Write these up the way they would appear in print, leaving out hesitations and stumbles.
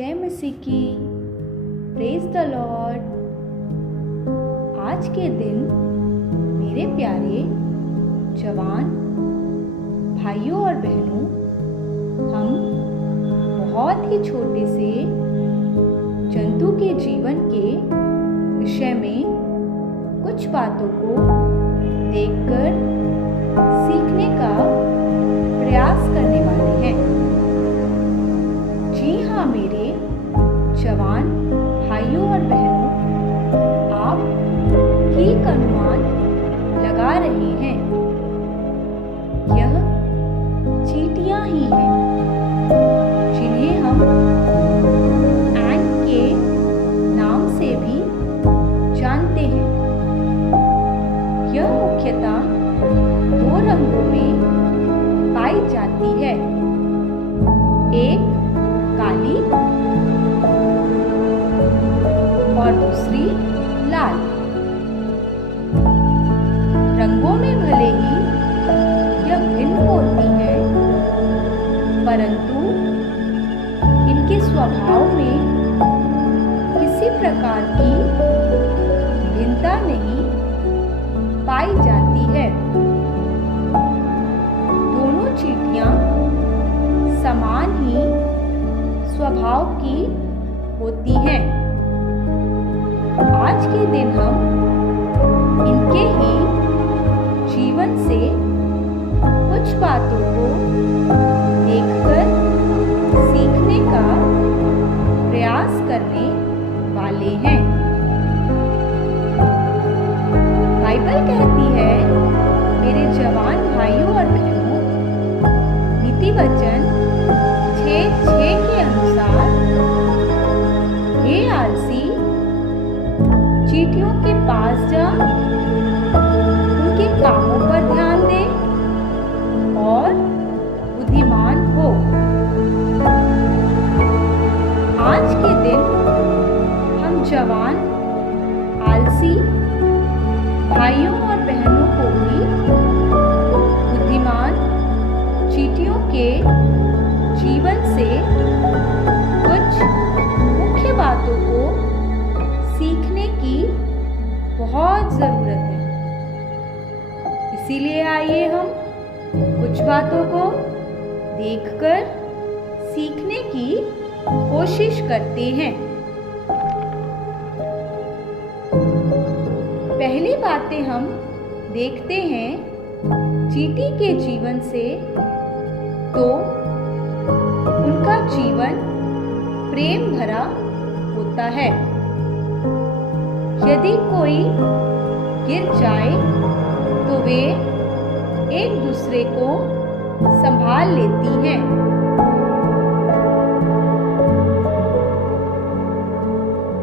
जय मसीह की। Praise the Lord. आज के दिन मेरे प्यारे जवान भाइयों और बहनों, हम बहुत ही छोटे से जंतु के जीवन के विषय में कुछ बातों को देखकर सीखने का प्रयास करने वाले हैं। जी हाँ मेरे जवान भाइयों और बहनों, आप ठीक अनुमान लगा रहे हैं, यह चींटियां ही हैं जिन्हें हम एंट के नाम से भी जानते हैं। यह मुख्यतः दो रंगों में पाई जाती है, एक काली और दूसरी लाल। रंगों में भले ही यह भिन्न होती है, परंतु इनके स्वभाव में किसी प्रकार की भिन्नता नहीं पाई जाती है। दोनों चींटियां समान ही स्वभाव की होती हैं। आज के दिन हम इनके ही जीवन से कुछ बातों को देखकर सीखने का प्रयास करने वाले हैं। बाइबल कहती है, मेरे जवान भाइयों और बहनों, नीति वचन 6:6 के अनुसार, हे आलसी, चींटियों के पास जा, उनके कामों पर ध्यान दे और बुद्धिमान हो। आज के दिन हम जवान आलसी भाइयों और बहनों को भी बुद्धिमान चींटियों के जीवन से कुछ मुख्य बातों को सीखने की बहुत जरूरत है। इसीलिए आइए हम कुछ बातों को देखकर सीखने की कोशिश करते हैं। पहली बातें हम देखते हैं चींटी के जीवन से, तो उनका जीवन प्रेम भरा होता है। यदि कोई गिर जाए तो वे एक दूसरे को संभाल लेती हैं।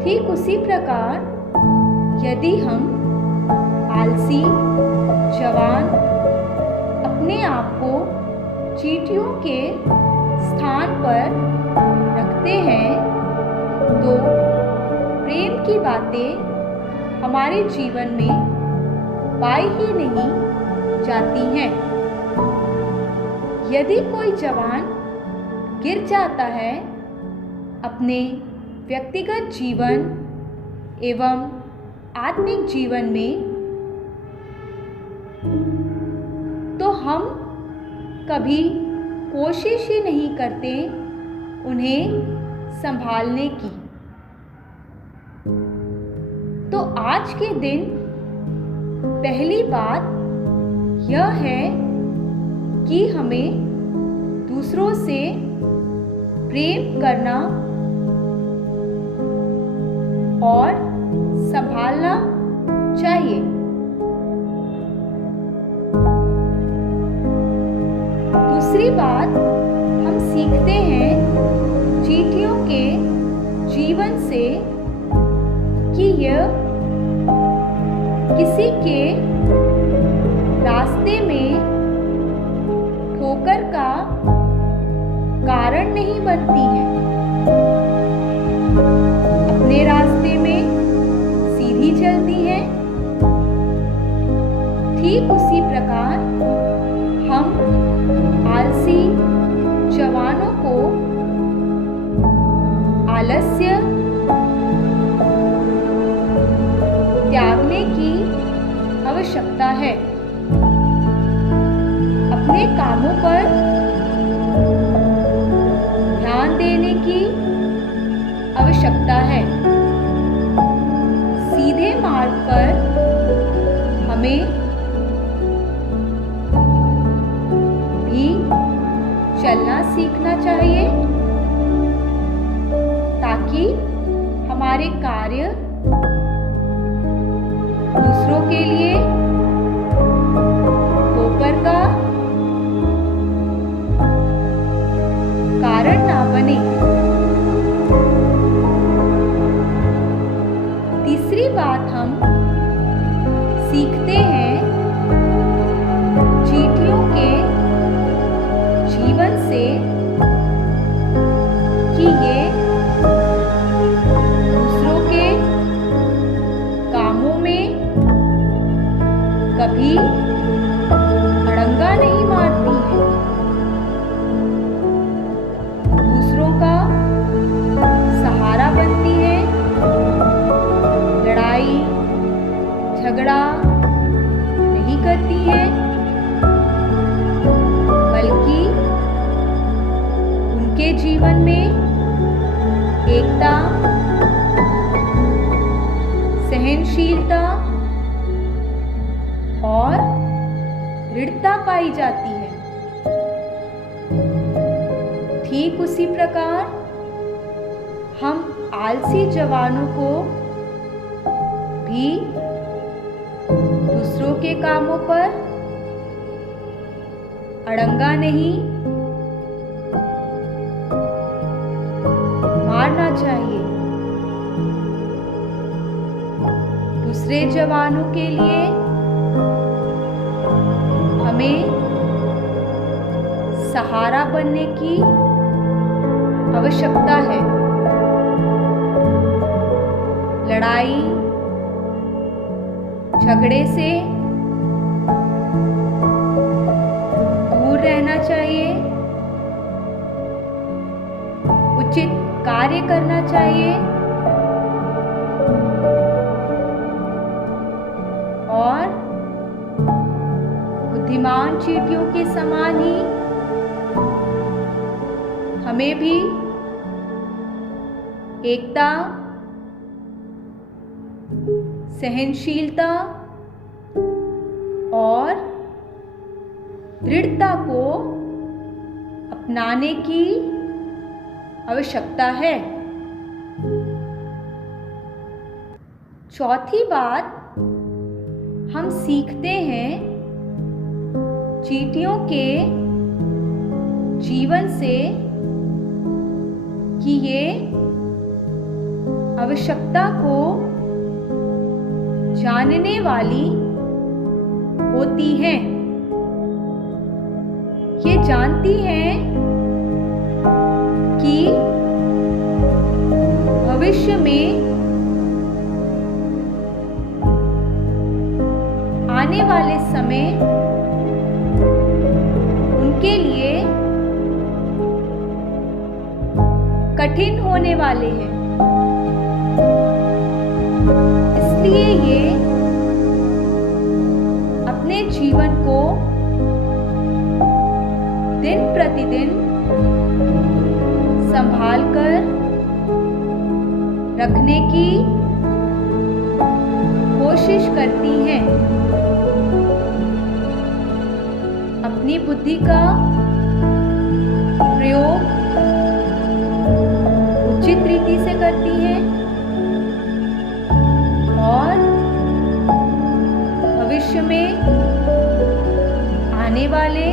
ठीक उसी प्रकार यदि हम आलसी जवान अपने आप को चींटियों के स्थान पर रखते हैं, तो प्रेम की बातें हमारे जीवन में पाई ही नहीं जाती हैं। यदि कोई जवान गिर जाता है अपने व्यक्तिगत जीवन एवं आत्मिक जीवन में, तो हम कभी कोशिश ही नहीं करते उन्हें संभालने की। तो आज के दिन पहली बात यह है कि हमें दूसरों से प्रेम करना और संभालना चाहिए। दूसरी बात हम सीखते हैं चींटियों के जीवन से कि यह किसी के रास्ते में ठोकर का कारण नहीं बनती है। अपने रास्ते में सीधी चलती है। ठीक उसी प्रकार हम आलसी जवानों को आलस्य त्यागने की आवश्यकता है। अपने कामों पर ध्यान देने की आवश्यकता है। सीधे मार्ग पर हमें भी चलना सीखना चाहिए ताकि हमारे कार्य दूसरों के लिए ठोकर का कारण ना बने। तीसरी बात हम सीखते हैं चींटियों के जीवन से कि ये दूसरों के कामों में कभी अड़ंगा नहीं मारती है। दूसरों का सहारा बनती है। लड़ाई झगड़ा नहीं करती है, बल्कि उनके जीवन में एकता, सहनशीलता और दृढ़ता पाई जाती है। ठीक उसी प्रकार हम आलसी जवानों को भी दूसरों के कामों पर अड़ंगा नहीं मारना चाहिए। दूसरे जवानों के लिए हमें सहारा बनने की आवश्यकता है। लड़ाई झगड़े से दूर रहना चाहिए। उचित कार्य करना चाहिए और बुद्धिमान चींटियों के समान ही हमें भी एकता, सहनशीलता और दृढ़ता को अपनाने की आवश्यकता है। चौथी बात हम सीखते हैं चींटियों के जीवन से कि ये आवश्यकता को जानने वाली होती हैं। ये जानती हैं कि भविष्य में आने वाले समय उनके लिए कठिन होने वाले हैं। इसलिए ये अपने जीवन को दिन प्रतिदिन संभाल कर रखने की कोशिश करती हैं। अपनी बुद्धि का प्रयोग उचित रीति से करती हैं और भविष्य में आने वाले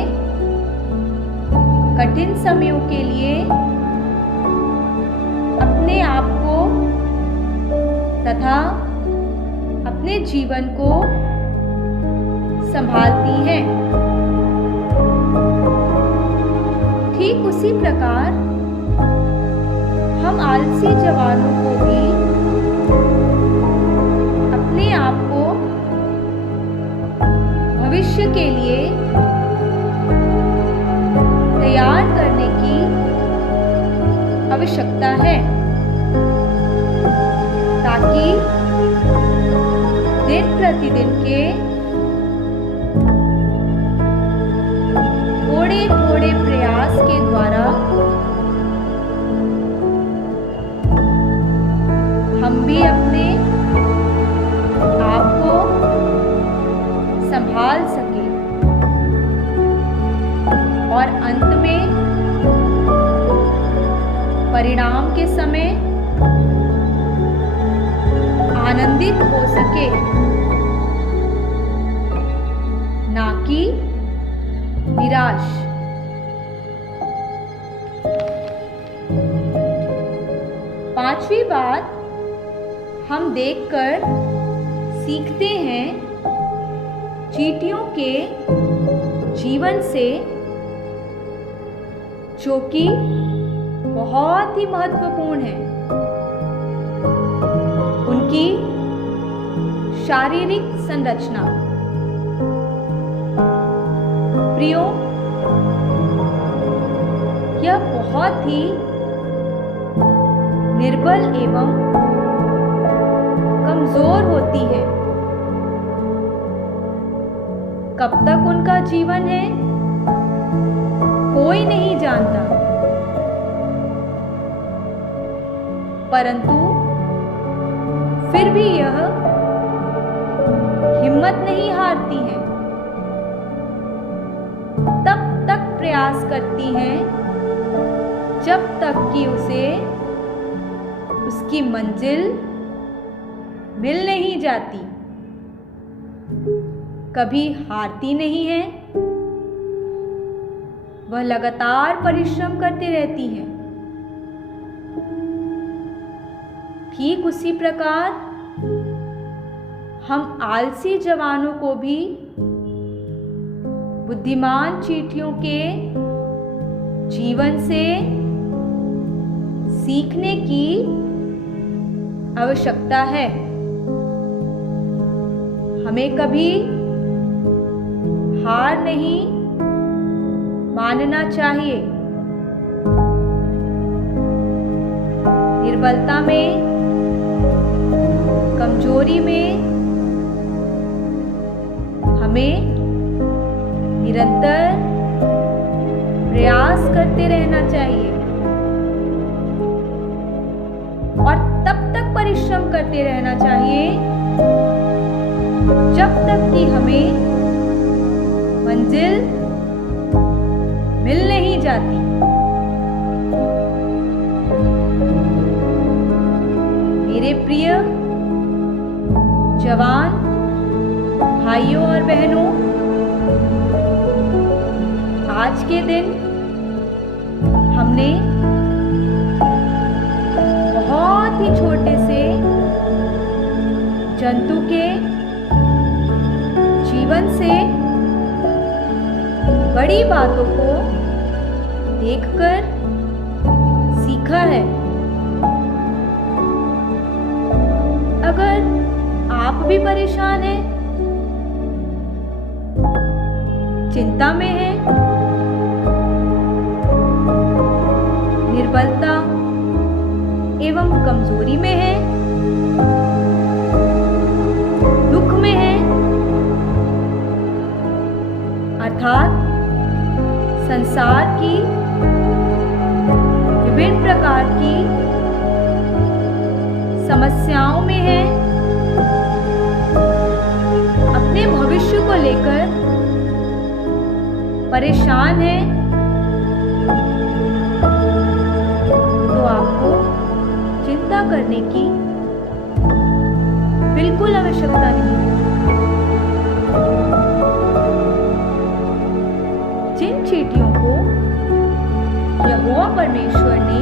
कठिन समयों के लिए अपने आप को तथा अपने जीवन को संभालती हैं। ठीक उसी प्रकार हम आलसी जवानों को भी अपने आप को भविष्य के लिए तैयार करने की आवश्यकता है। ताकि दिन प्रतिदिन के थोड़े थोड़े प्रयास के द्वारा हम भी अपने आप को संभाल सके और अंत में परिणाम के समय आनंदित हो सके, ना कि निराश। पांचवी बात हम देखकर सीखते हैं चींटियों के जीवन से, जो कि बहुत ही महत्वपूर्ण है। उनकी शारीरिक संरचना। प्रियो, यह बहुत ही निर्बल एवं कमजोर होती है। कब तक उनका जीवन है कोई नहीं जानता, परंतु फिर भी यह हिम्मत नहीं हारती हैं। तब तक प्रयास करती हैं जब तक कि उसे उसकी मंजिल मिल नहीं जाती। कभी हारती नहीं है, वह लगातार परिश्रम करती रहती हैं। ठीक उसी प्रकार हम आलसी जवानों को भी बुद्धिमान चींटियों के जीवन से सीखने की आवश्यकता है। हमें कभी हार नहीं मानना चाहिए। निर्बलता में, कमजोरी में हमें निरंतर प्रयास करते रहना चाहिए और तब तक परिश्रम करते रहना चाहिए जब तक कि हमें मंजिल मिल नहीं जाती। मेरे प्रिय जवान भाइयों और बहनों, आज के दिन हमने बहुत ही छोटे से जंतु के जीवन से बड़ी बातों को देखकर सीखा है। अगर आप भी परेशान हैं, चिंता में हैं, निर्बलता एवं कमजोरी में हैं, दुख में हैं, अर्थात संसार की विभिन्न प्रकार की समस्याओं में हैं, अपने भविष्य को लेकर परेशान हैं, तो आपको चिंता करने की बिल्कुल आवश्यकता नहीं है। जिन चींटियों को यहोवा परमेश्वर ने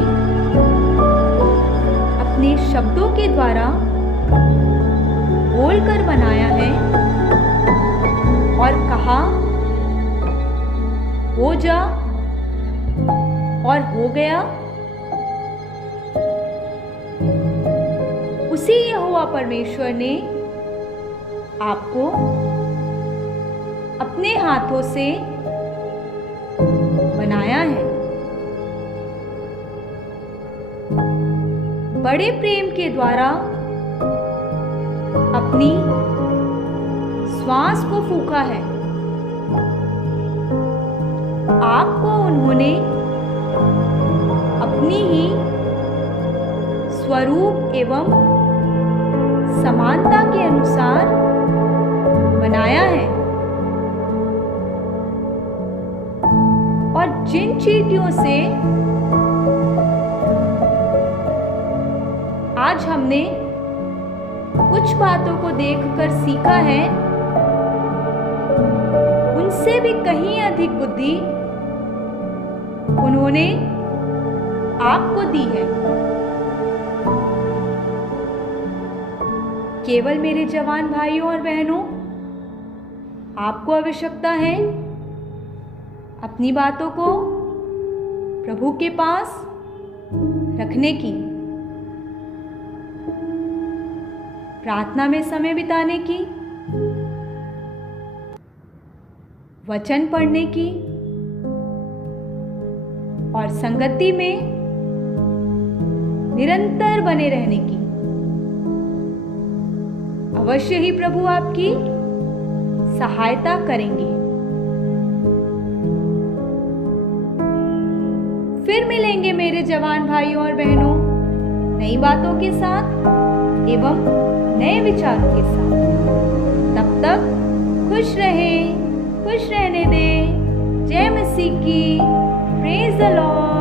अपने शब्दों के द्वारा बोलकर बनाया है और कहा हो जा और हो गया, उसी यहोवा परमेश्वर ने आपको अपने हाथों से बनाया है। बड़े प्रेम के द्वारा अपनी श्वास को फूंका है। आपको उन्होंने अपनी ही स्वरूप एवं समानता के अनुसार बनाया है। और जिन चींटियों से आज हमने कुछ बातों को देखकर सीखा है, उनसे भी कहीं अधिक बुद्धि उन्होंने आपको दी है। केवल मेरे जवान भाइयों और बहनों, आपको आवश्यकता है अपनी बातों को प्रभु के पास रखने की, प्रार्थना में समय बिताने की, वचन पढ़ने की और संगति में निरंतर बने रहने की। अवश्य ही प्रभु आपकी सहायता करेंगे। फिर मिलेंगे मेरे जवान भाइयों और बहनों नई बातों के साथ एवं नए विचारों के साथ। तब तक खुश रहें, खुश रहने दें। जय मसीह की। Praise the Lord.